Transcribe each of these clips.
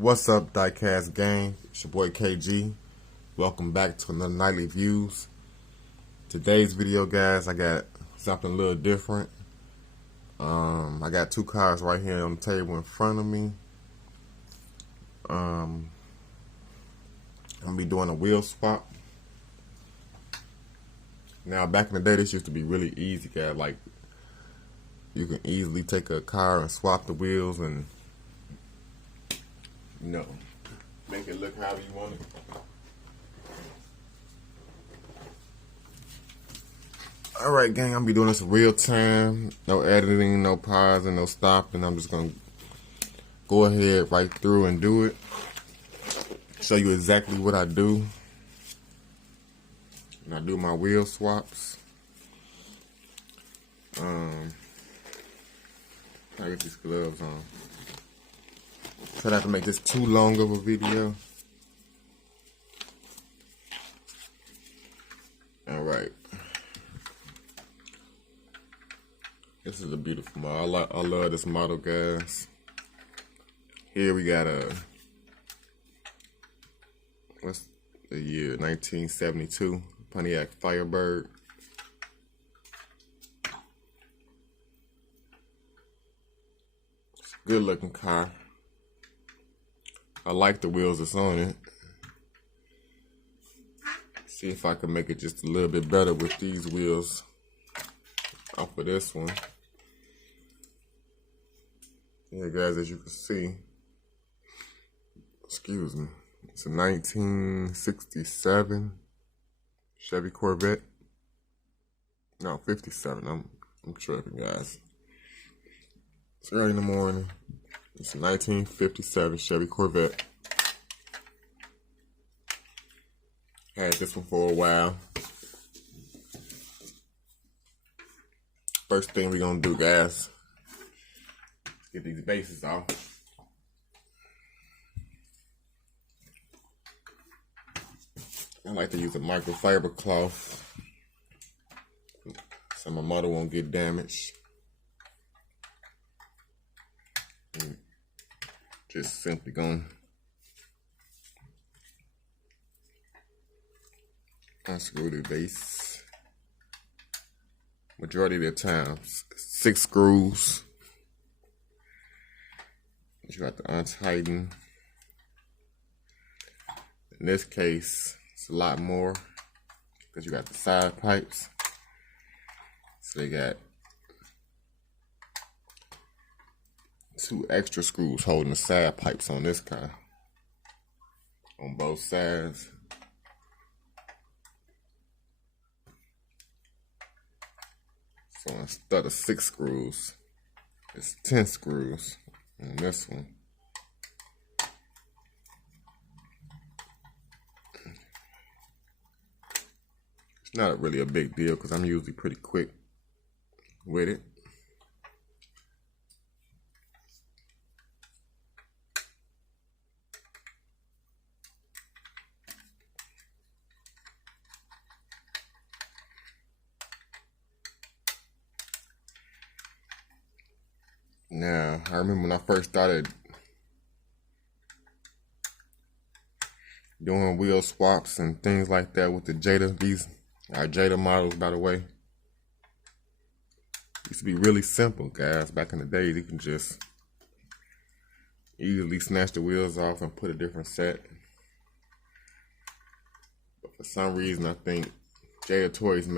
What's up, Diecast gang? It's your boy KG. Welcome back to another Nightly Views. Today's video, guys, I got something a little different. I got two cars right here on the table in front of me. I'm gonna be doing a wheel swap. Now, back in the day, this used to be really easy, guys. Like, you can easily take a car and swap the wheels and, you know, make it look however you want it. Alright, gang, I'm gonna be doing this in real time. No editing, no pausing, no stopping. I'm just gonna go ahead right through and do it. Show you exactly what I do. And I do my wheel swaps. I get these gloves on. Try not to make this too long of a video. Alright. This is a beautiful model. I love this model, guys. Here we got what's the year? 1972 Pontiac Firebird. It's a good looking car. I like the wheels that's on it. See if I can make it just a little bit better with these wheels off of this one. Yeah, guys, as you can see, excuse me, it's a 1967 Chevy Corvette. No, 57. I'm tripping, guys. It's early in the morning. It's a 1957 Chevy Corvette. Had this one for a while. First thing we're gonna do, guys, get these bases off. I like to use a microfiber cloth so my motor won't get damaged. And just simply gonna unscrew the base. Majority of the time, 6 screws. You have to untighten. In this case, it's a lot more because you got the side pipes. So they got 2 extra screws holding the side pipes on this car on both sides. So instead of 6 screws, it's 10 screws on this one. It's not really a big deal because I'm usually pretty quick with it. Now, I remember when I first started doing wheel swaps and things like that with the Jada. These are Jada models, by the way. Used to be really simple, guys. Back in the day, you can just easily snatch the wheels off and put a different set. But for some reason, I think Jada Toys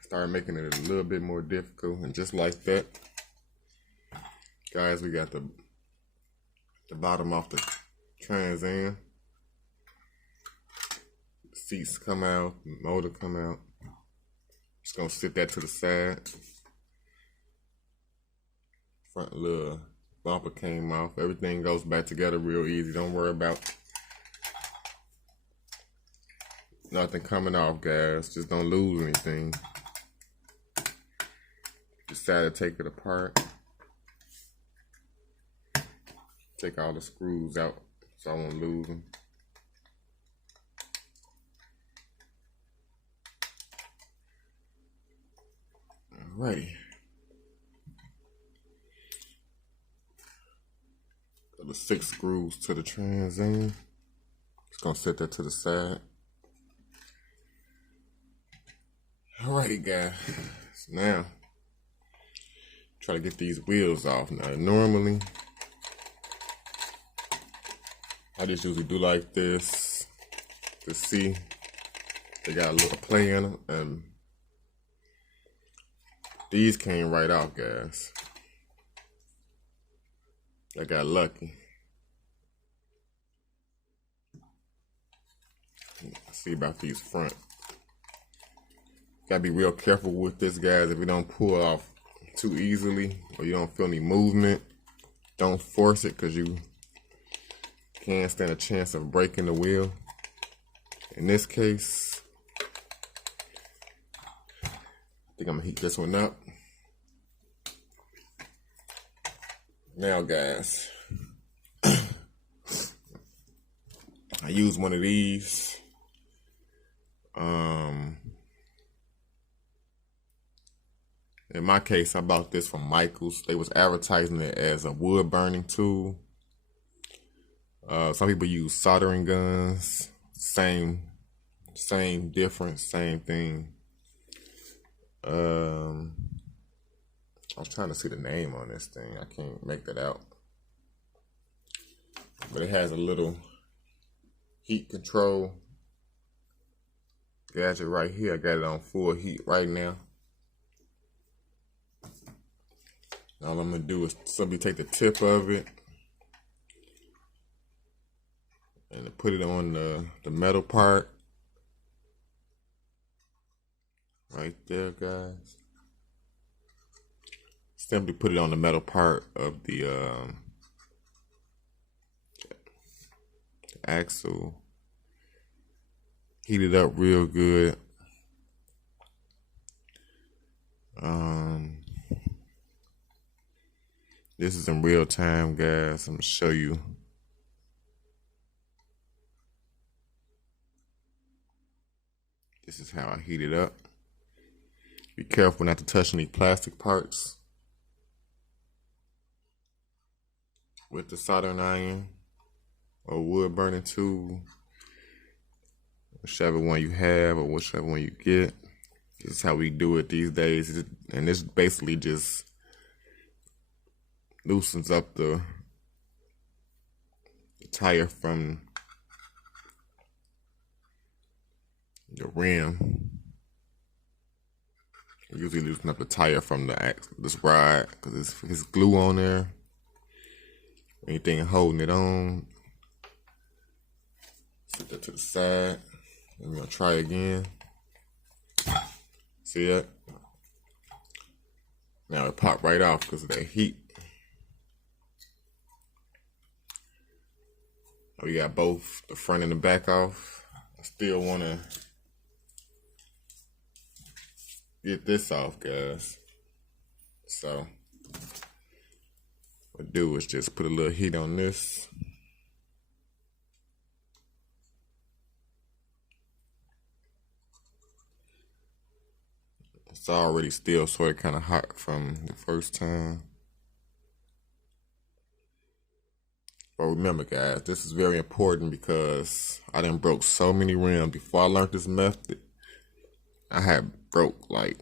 started making it a little bit more difficult, and just like that, guys, we got the bottom off the Trans Am. Seats come out, motor come out. Just gonna sit that to the side. Front little bumper came off. Everything goes back together real easy. Don't worry about nothing coming off, guys. Just don't lose anything. Decide to take it apart. Take all the screws out so I won't lose them. Alrighty. So the 6 screws to the trans end. Just gonna set that to the side. Alrighty, guys. So now, try to get these wheels off. Now, normally, I just usually do like this to see they got a little play in them, and these came right out, guys. I got lucky. Let's see about these front. Gotta be real careful with this, guys. If you don't pull off too easily or you don't feel any movement, don't force it, because you can stand a chance of breaking the wheel. In this case, I think I'm gonna heat this one up. Now, guys, I use one of these. In my case, I bought this from Michael's. They was advertising it as a wood burning tool. Some people use soldering guns. Same difference, same thing. I was trying to see the name on this thing. I can't make that out. But it has a little heat control gadget right here. I got it on full heat right now. All I'm gonna do is simply take the tip of it and put it on the metal part right there, guys. Simply put it on the metal part of the axle. Heat it up real good. This is in real time, guys. I'm gonna show you. This is how I heat it up. Be careful not to touch any plastic parts with the soldering iron or wood burning tool, whichever one you have or whichever one you get. This is how we do it these days, and this basically just loosens up the tire from the rim. I usually loosen up the tire from this rod, because it's glue on there. Anything holding it on. Set that to the side. And we're gonna try again. See that? Now it popped right off because of that heat. We got both the front and the back off. I still wanna get this off, guys. So what I do is just put a little heat on this. It's already still sort of kind of hot from the first time. But remember, guys, this is very important because I done broke so many rims. Before I learned this method, I had broke like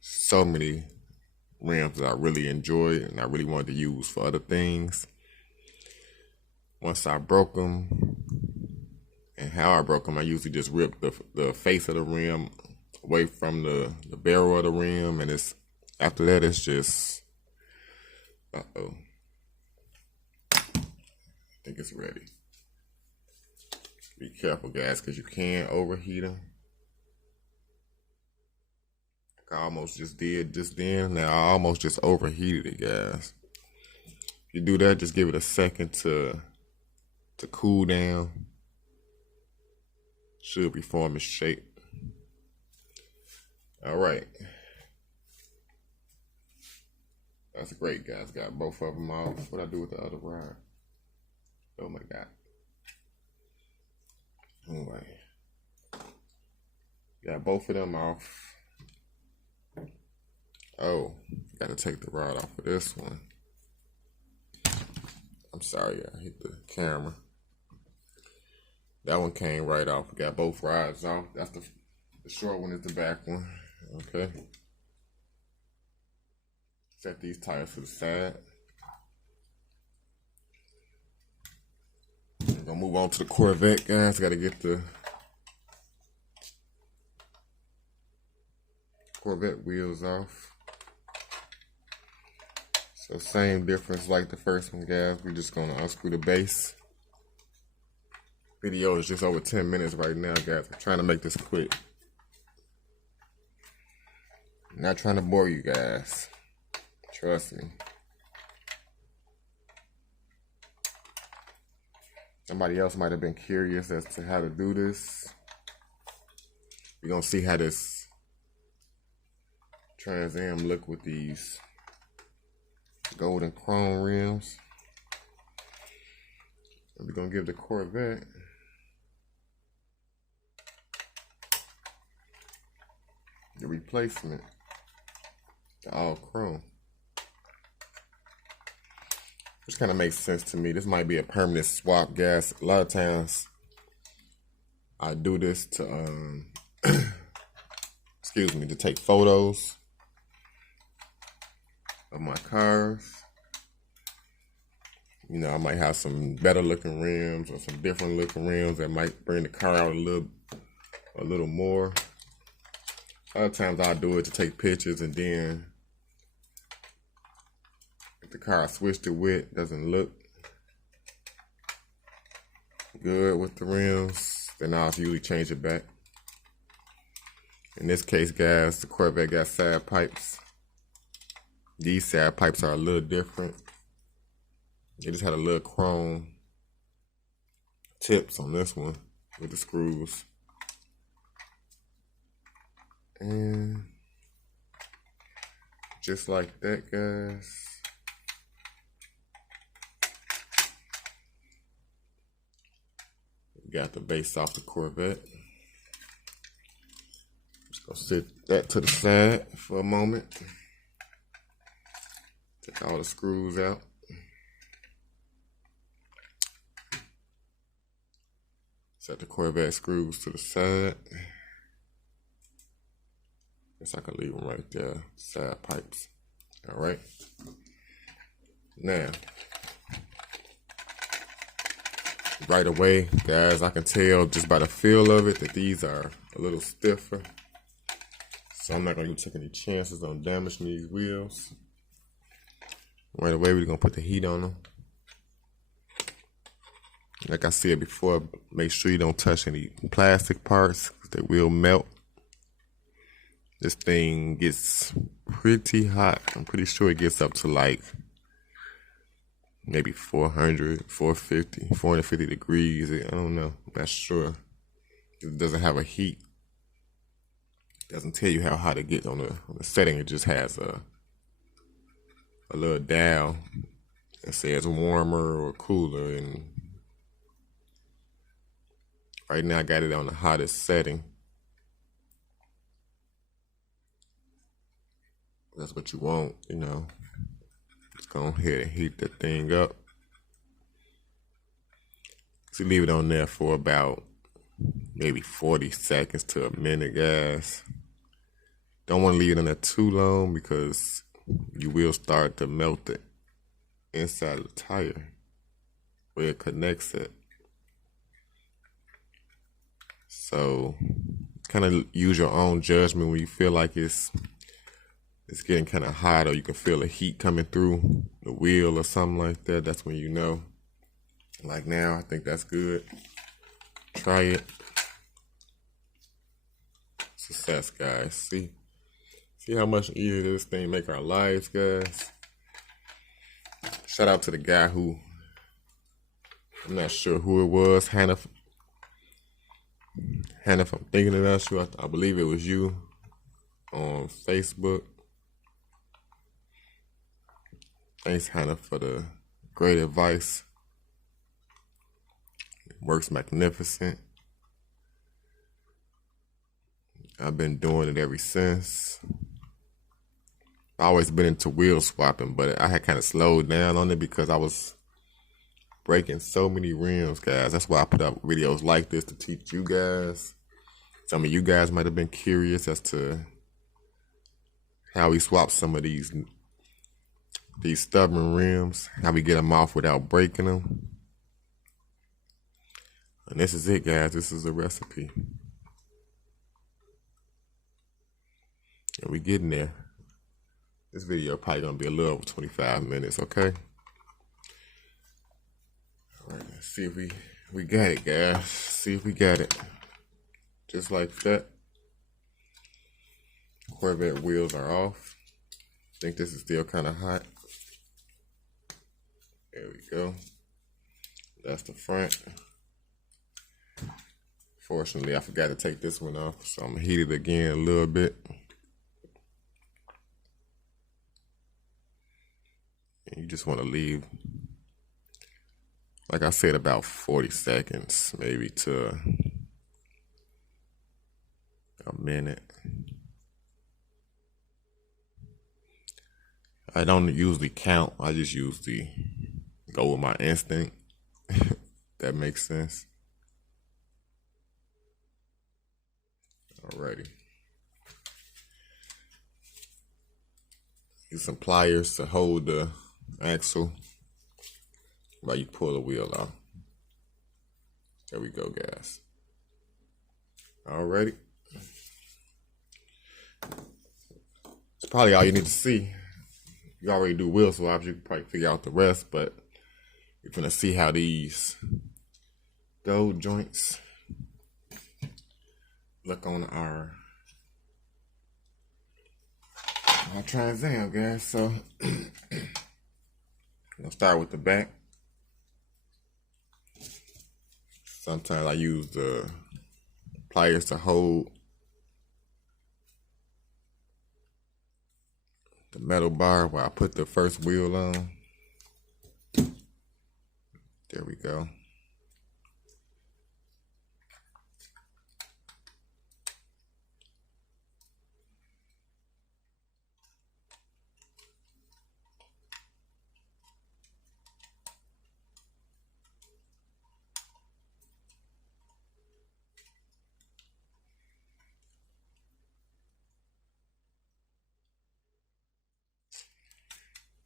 so many rims that I really enjoyed and I really wanted to use for other things. Once I broke them, and how I broke them, I usually just ripped the face of the rim away from the barrel of the rim, and it's after that it's just I think it's ready. Be careful, guys, because you can overheat them. Like I almost just did just then. Now I almost just overheated it, guys. If you do that, just give it a second to cool down. Should be forming shape. All right. That's great, guys. Got both of them off. What I do with the other rod? Oh my God. Anyway. Got both of them off. Oh, gotta take the rod off of this one. I'm sorry, I hit the camera. That one came right off. We got both rods off. That's the short one is the back one. Okay. Set these tires to the side. We're gonna move on to the Corvette, guys. Gotta get the Corvette wheels off. So same difference like the first one, guys. We're just gonna unscrew the base. Video is just over 10 minutes right now, guys. I'm trying to make this quick. I'm not trying to bore you guys. Trust me. Somebody else might have been curious as to how to do this. We're gonna see how this Trans Am look with these golden chrome rims. And we're gonna give the Corvette the replacement, the all chrome. Which kind of makes sense to me. This might be a permanent swap, guys. A lot of times I do this to, excuse me, to take photos of my cars. You know, I might have some better looking rims or some different looking rims that might bring the car out a little more. A lot of times I do it to take pictures, and then if the car I switched it with doesn't look good with the rims, then I'll usually change it back. In this case, guys, the Corvette got side pipes. These side pipes are a little different. They just had a little chrome tips on this one with the screws. And just like that, guys. We got the base off the Corvette. Just gonna sit that to the side for a moment. Take all the screws out. Set the Corvette screws to the side. Guess I can leave them right there, side pipes. All right. Now, right away, guys, I can tell just by the feel of it that these are a little stiffer. So I'm not gonna take any chances on damaging these wheels. Right away, we're gonna put the heat on them. Like I said before, make sure you don't touch any plastic parts, because they will melt. This thing gets pretty hot. I'm pretty sure it gets up to like maybe 450 degrees. I don't know. I'm not sure. It doesn't have a heat. It doesn't tell you how hot it gets on the setting. It just has a little dial that says warmer or cooler. And right now I got it on the hottest setting. That's what you want, you know. Just go ahead and heat that thing up. So leave it on there for about maybe 40 seconds to a minute, guys. Don't want to leave it on there too long, because you will start to melt the inside of the tire where it connects it. So kind of use your own judgment when you feel like it's getting kind of hot, or you can feel the heat coming through the wheel or something like that. That's when you know. Like now, I think that's good. Try it. Success, guys. See how much easier this thing make our lives, guys. Shout out to the guy who, I'm not sure who it was, Hannah, if I'm thinking of that, I believe it was you on Facebook. Thanks, Hannah, for the great advice. It works magnificent. I've been doing it ever since. I've always been into wheel swapping, but I had kind of slowed down on it because I was breaking so many rims, guys. That's why I put up videos like this to teach you guys. Some of you guys might have been curious as to how we swap some of these stubborn rims, how we get them off without breaking them. And this is it, guys. This is the recipe. And we getting there. This video probably gonna be a little over 25 minutes, okay? All right, let's see if we got it, guys. See if we got it. Just like that. Corvette wheels are off. I think this is still kind of hot. There we go. That's the front. Fortunately, I forgot to take this one off, so I'm gonna heat it again a little bit. And you just want to leave, like I said, about 40 seconds, maybe to a minute. I don't usually count. I just usually go with my instinct. That makes sense. Alrighty. Use some pliers to hold the axle while you pull the wheel off. There we go, guys. Alrighty. It's probably all you need to see. You already do wheel swaps, you can probably figure out the rest, but you're gonna see how these gold joints look on our Trans Am, guys. So I'll start with the back. Sometimes I use the pliers to hold the metal bar while I put the first wheel on. There we go.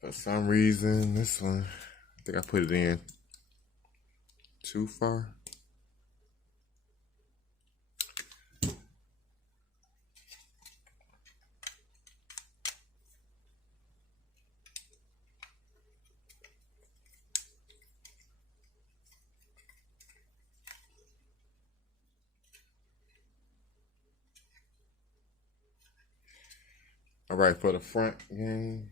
For some reason, this one, I think I put it in too far. All right, for the front game,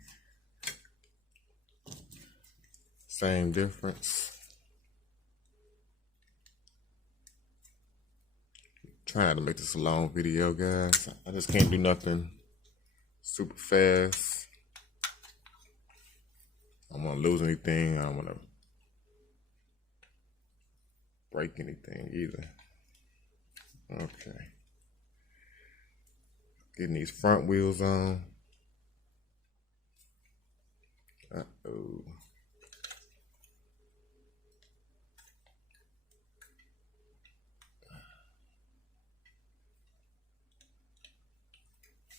same difference. Trying to make this a long video, guys. I just can't do nothing super fast. I don't want to lose anything. I don't want to break anything either. Okay. Getting these front wheels on. Uh-oh.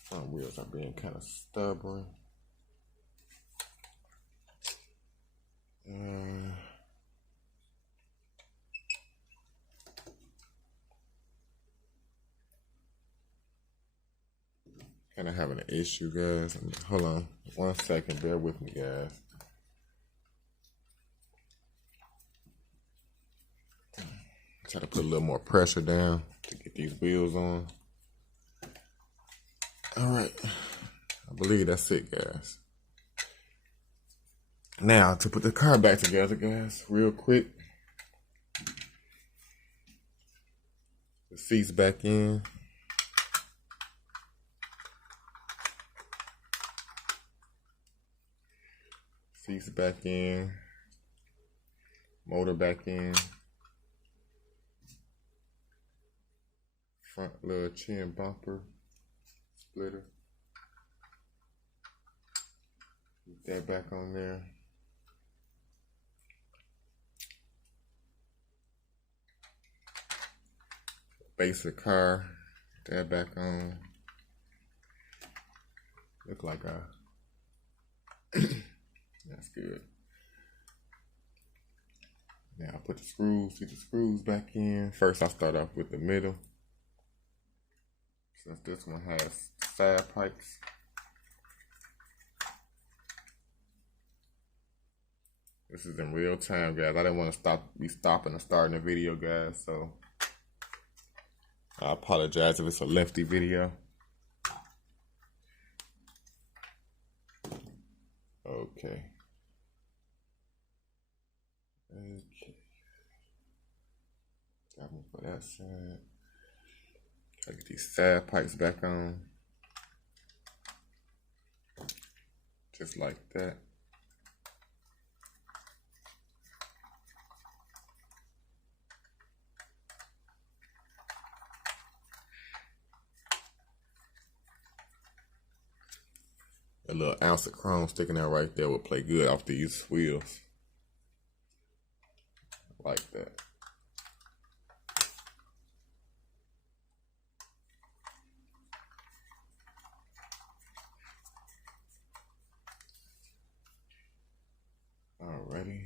Front wheels are being kind of stubborn. Kind of having an issue, guys. Hold on 1 second. Bear with me, guys. Try to put a little more pressure down to get these wheels on. All right. I believe that's it, guys. Now, to put the car back together, guys, real quick. The seats back in. Seats back in. Motor back in. Front little chin bumper splitter. Get that back on there. base of the car. That back on. Look like that's good. Now I put the screws, get the screws back in. First I start off with the middle. Since this one has side pipes. This is in real time, guys. I didn't want to be stopping and starting the video, guys, so I apologize if it's a lengthy video. Okay. Got me for that side. Gotta get these side pipes back on. Just like that. A little ounce of chrome sticking out right there would play good off these wheels. Like that. Alrighty.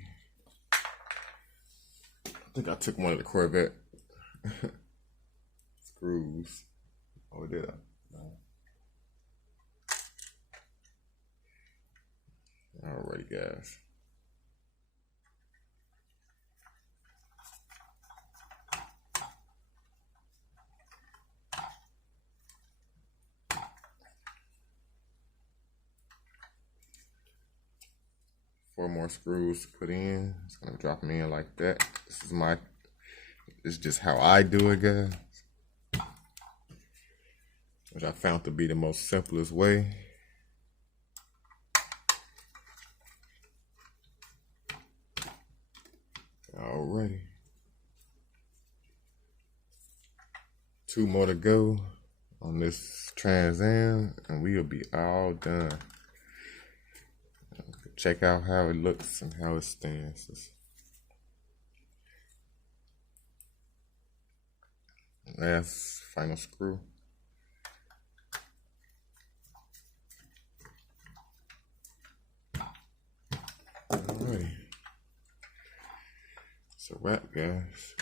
I think I took one of the Corvette screws. Oh, did I? No. Alrighty, guys. Four more screws to put in. It's gonna drop them in like that. This is just how I do it, guys. Which I found to be the most simplest way. Alrighty. 2 more to go on this Trans Am, and we'll be all done. Check out how it looks and how it stands. Last final screw. Alrighty. It's a wrap, guys.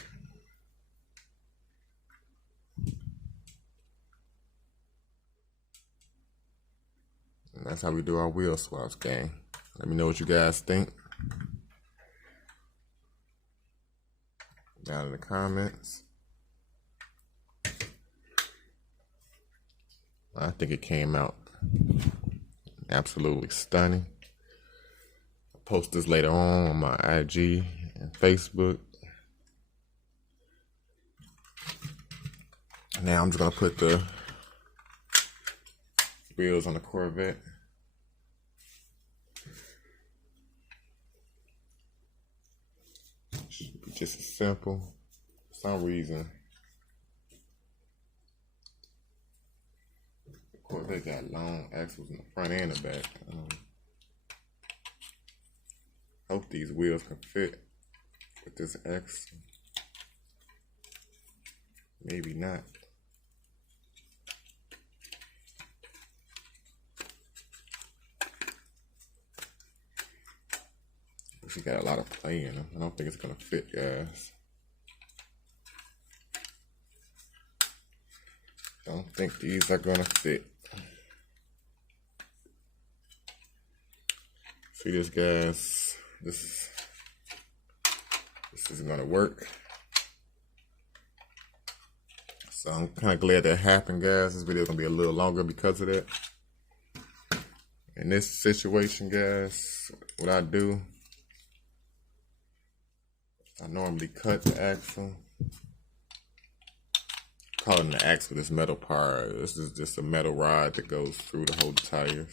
And that's how we do our wheel swaps, gang. Let me know what you guys think down in the comments. I think it came out absolutely stunning. I'll post this later on my IG and Facebook. Now I'm just gonna put the wheels on the Corvette. Should be just as simple. For some reason, the Corvette got long axles in the front and the back. Hope these wheels can fit with this axle. Maybe not. She got a lot of play in them. I don't think it's gonna fit, guys. Don't think these are gonna fit. See this, guys? This isn't gonna work. So I'm kind of glad that happened, guys. This video is gonna be a little longer because of that. In this situation, guys, what I do, I normally cut the axle. Calling the axle this metal part. This is just a metal rod that goes through to hold the tires.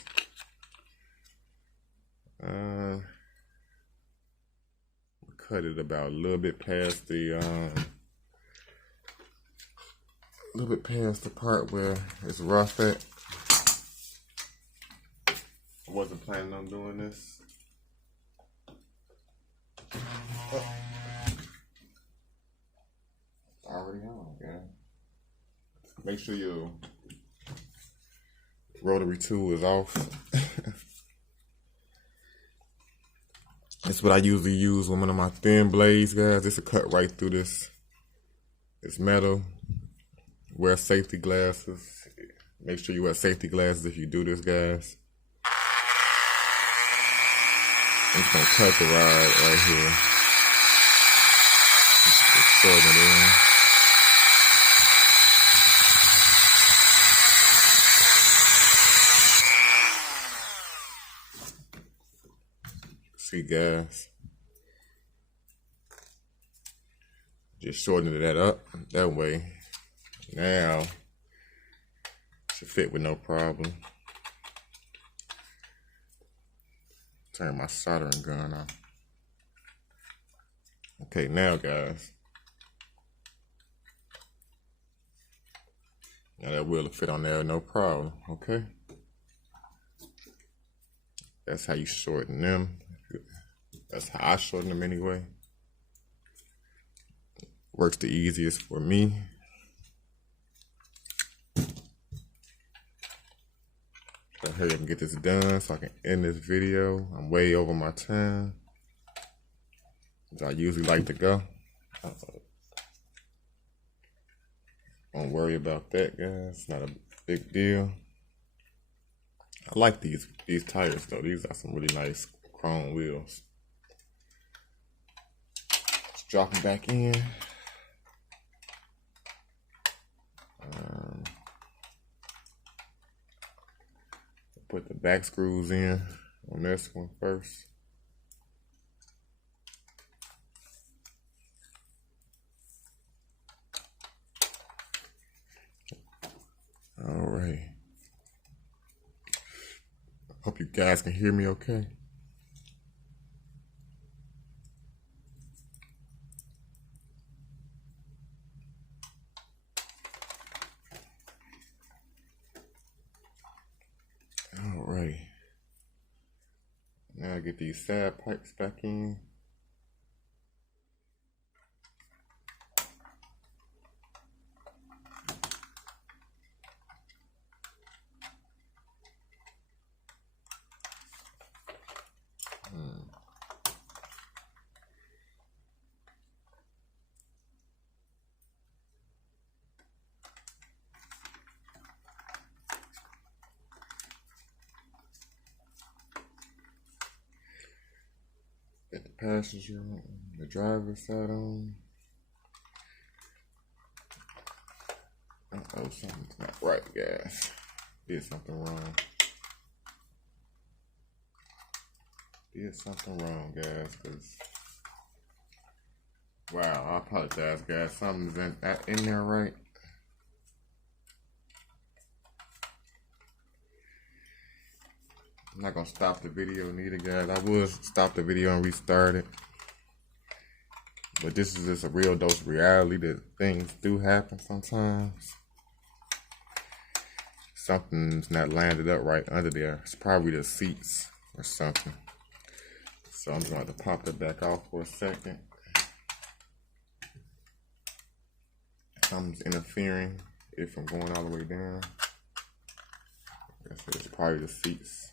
Cut it about a little bit past the part where it's rough at. I wasn't planning on doing this. Oh. Already on, okay. make sure your rotary tool is off. That's what I usually use with one of my thin blades, guys. This will cut right through this metal. Wear safety glasses. Make sure you wear safety glasses if you do this, guys. I'm just gonna cut the rod right here. Just shorten it in. See, guys, just shortening that up that way. Now should fit with no problem. Turn my soldering gun on. Okay, now guys, now that wheel will fit on there, no problem. Okay, that's how you shorten them. That's how I shorten them anyway. Works the easiest for me. So hurry up and get this done so I can end this video. I'm way over my time, as I usually like to go. Don't worry about that, guys. It's not a big deal. I like these tires though. These are some really nice chrome wheels. Let's drop them back in. Put the back screws in on this one first. All right. Hope you guys can hear me okay. All right. Now get these side pipes back in. Get the passenger on, the driver's side on. Uh-oh, something's not right, guys. Did something wrong. Did something wrong, guys, because... Wow, I apologize, guys. Something's in there right. I'm not gonna stop the video neither, guys. I would stop the video and restart it, but this is just a real dose of reality that things do happen sometimes. Something's not landed up right under there. It's probably the seats or something. So I'm just gonna have to pop it back off for a second. Something's interfering it from going all the way down. I guess it's probably the seats.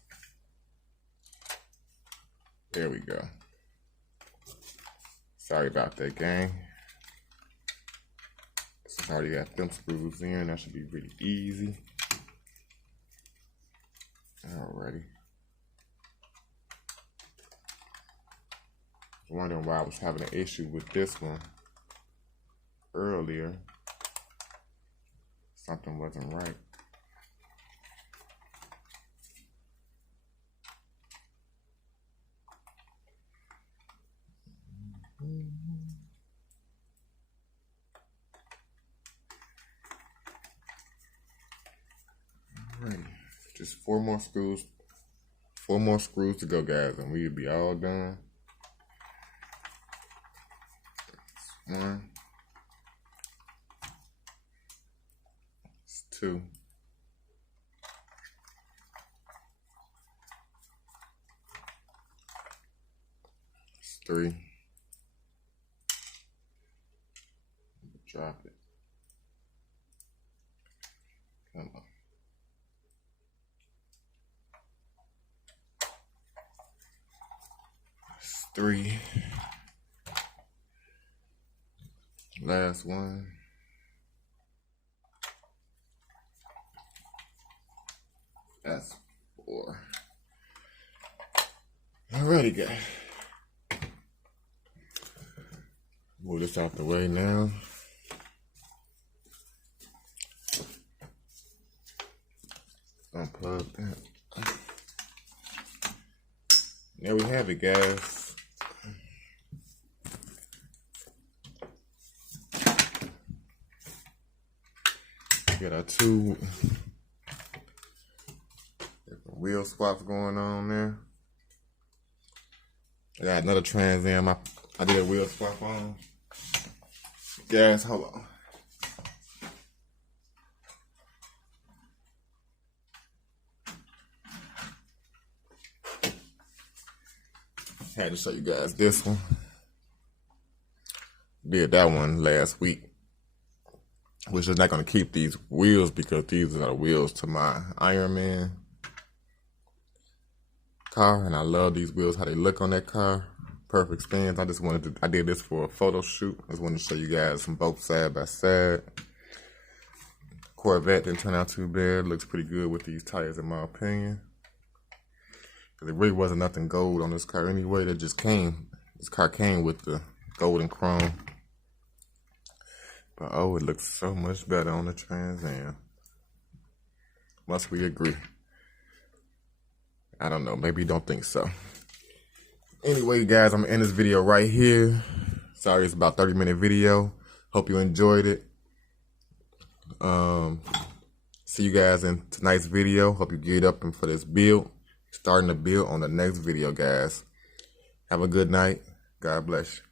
There we go. Sorry about that, gang. Since I already got them screws in, that should be really easy. Alrighty. I was wondering why I was having an issue with this one earlier. Something wasn't right. Alright, just four more screws to go, guys, and we'll be all done. That's one. That's two. That's three. Drop it. Come on. That's 3. Last one. That's 4. Alrighty, guys. Move this out the way now. Unplug that. There we have it, guys. Got our 2 different wheel swaps going on there. I got another Trans Am I did a wheel swap on. Guys, hold on. Had to show you guys this one. Did that one last week. Which is not going to keep these wheels because these are the wheels to my Iron Man car. And I love these wheels, how they look on that car. Perfect spins. I did this for a photo shoot. I just wanted to show you guys from both side by side. Corvette didn't turn out too bad. Looks pretty good with these tires in my opinion. Because it really wasn't nothing gold on this car anyway. That just came. This car came with the gold and chrome. But oh, it looks so much better on the Trans Am. Must we agree? I don't know. Maybe you don't think so. Anyway, guys, I'm going to end this video right here. Sorry, it's about a 30-minute video. Hope you enjoyed it. See you guys in tonight's video. Hope you get up and for this build. Starting the build on the next video, guys. Have a good night. God bless you.